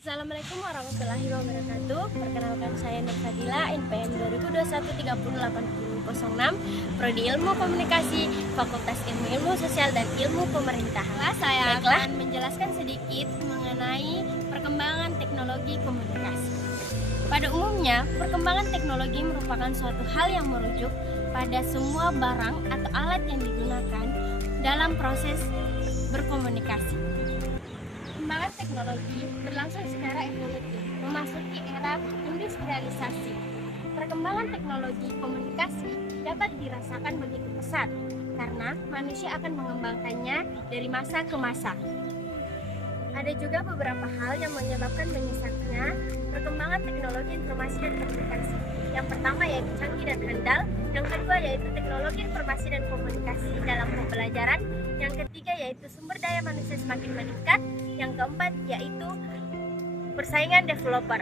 Assalamualaikum warahmatullahi wabarakatuh. Perkenalkan saya Nur Fadila, NPM 2021 308006, Prodi Ilmu Komunikasi, Fakultas Ilmu Sosial dan Ilmu Pemerintahan. Saya akan menjelaskan sedikit mengenai perkembangan teknologi komunikasi. Pada umumnya, perkembangan teknologi merupakan suatu hal yang merujuk pada semua barang atau alat yang digunakan dalam proses berkomunikasi. Perkembangan teknologi berlangsung secara evolutif, memasuki era industrialisasi. Perkembangan teknologi komunikasi dapat dirasakan begitu pesat karena manusia akan mengembangkannya dari masa ke masa. Ada juga beberapa hal yang menyebabkan menyesatnya perkembangan teknologi informasi dan komunikasi. Yang pertama yaitu canggih dan handal, yang kedua yaitu teknologi informasi dan komunikasi dalam pembelajaran, yang ketiga yaitu sumber daya manusia semakin meningkat, yang keempat yaitu persaingan developer.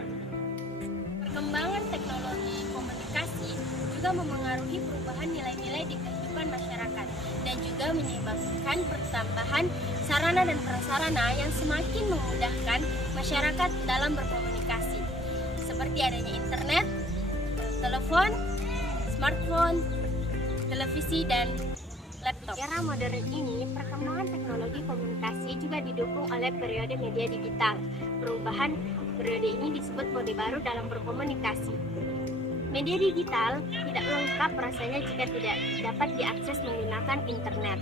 Perkembangan teknologi komunikasi juga memengaruhi perubahan nilai-nilai di kehidupan masyarakat dan juga menyebabkan pertambahan sarana dan prasarana yang semakin memudahkan masyarakat dalam berkomunikasi, seperti adanya internet, telepon, smartphone, televisi, dan laptop. Di era modern ini, perkembangan teknologi komunikasi juga didukung oleh periode media digital. Perubahan periode ini disebut mode baru dalam berkomunikasi. Media digital tidak lengkap rasanya jika tidak dapat diakses menggunakan internet.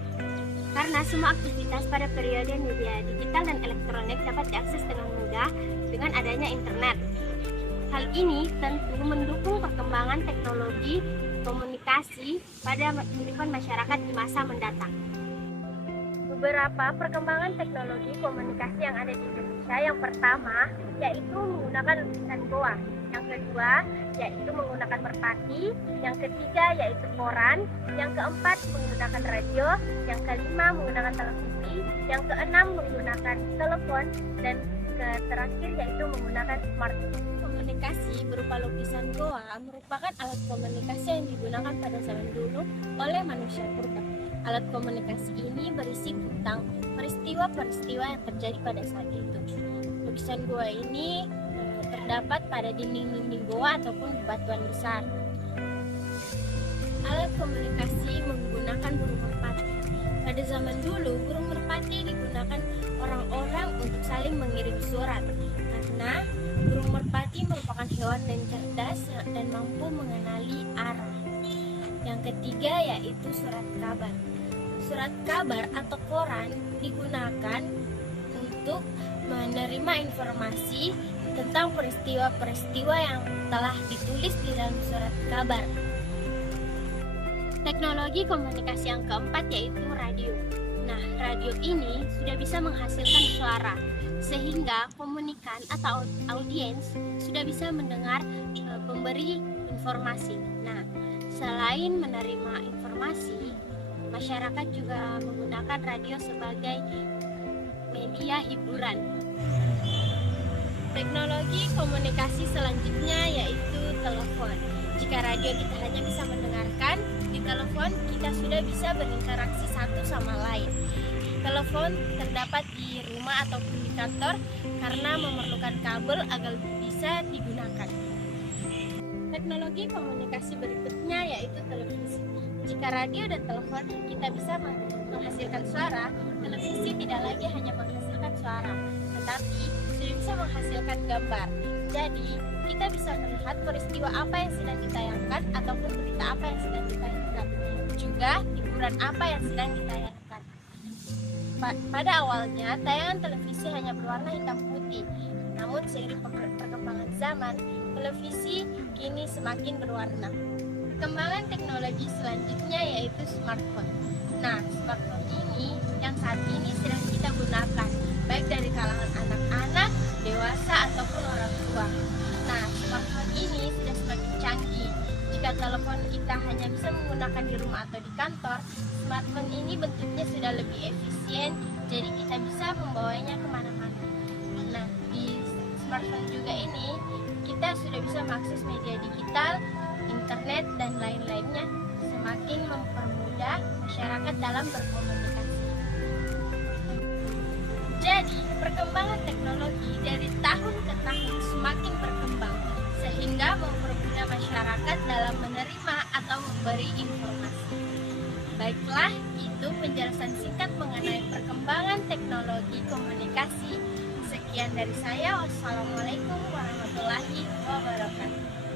Karena semua aktivitas pada periode media digital dan elektronik dapat diakses dengan mudah dengan adanya internet. Hal ini tentu mendukung perkembangan teknologi komunikasi pada kehidupan masyarakat di masa mendatang. Beberapa perkembangan teknologi komunikasi yang ada di Indonesia, yang pertama yaitu menggunakan lukisan goa, yang kedua yaitu menggunakan merpati, yang ketiga yaitu koran, yang keempat menggunakan radio, yang kelima menggunakan televisi, yang keenam menggunakan telepon, dan terakhir yaitu menggunakan smartphone. Komunikasi berupa lukisan goa merupakan alat komunikasi yang digunakan pada zaman dulu oleh manusia purba. Alat komunikasi ini berisi tentang peristiwa-peristiwa yang terjadi pada saat itu. Lukisan goa ini terdapat pada dinding-dinding goa ataupun batuan besar. Alat komunikasi menggunakan burung merpati. Pada zaman dulu, burung merpati digunakan orang-orang untuk saling mengirim surat, karena burung merpati merupakan hewan yang cerdas dan mampu mengenali arah. Yang ketiga yaitu surat kabar. Surat kabar atau koran digunakan untuk menerima informasi tentang peristiwa-peristiwa yang telah ditulis di dalam surat kabar. Teknologi komunikasi yang keempat yaitu radio. Nah, radio ini sudah bisa menghasilkan suara, sehingga komunikan atau audiens sudah bisa mendengar pemberi informasi. Nah, selain menerima informasi, masyarakat juga menggunakan radio sebagai media hiburan. Teknologi komunikasi selanjutnya yaitu telepon. Jika radio kita hanya bisa mendengarkan, di telepon kita sudah bisa berinteraksi satu sama lain. Telepon terdapat di rumah ataupun di kantor karena memerlukan kabel agar bisa digunakan. Teknologi komunikasi berikutnya yaitu televisi. Jika radio dan telepon kita bisa menghasilkan suara, televisi tidak lagi hanya menghasilkan suara, tetapi sudah bisa menghasilkan gambar. Jadi, kita bisa melihat peristiwa apa yang sedang ditayangkan ataupun berita apa yang sedang ditayangkan. Juga hiburan apa yang sedang ditayangkan. Pada awalnya, tayangan televisi hanya berwarna hitam putih. Namun seiring perkembangan zaman, televisi kini semakin berwarna. Perkembangan teknologi selanjutnya yaitu smartphone. Nah, smartphone ini yang saat ini sedang kita gunakan, baik dari kalangan anak-anak, dewasa, ataupun orang tua. Nah, smartphone ini sudah semakin canggih. Jika telepon kita hanya bisa menggunakan di rumah atau di kantor, smartphone ini bentuknya sudah lebih efisien, jadi kita bisa membawanya kemana-mana. Nah, di smartphone juga ini, kita sudah bisa mengakses media digital, internet, dan lain-lainnya, semakin mempermudah masyarakat dalam berkomunikasi. Jadi, perkembangan teknologi dari tahun ke masyarakat dalam menerima atau memberi informasi. Baiklah, itu penjelasan singkat mengenai perkembangan teknologi komunikasi. Sekian dari saya. Wassalamualaikum warahmatullahi wabarakatuh.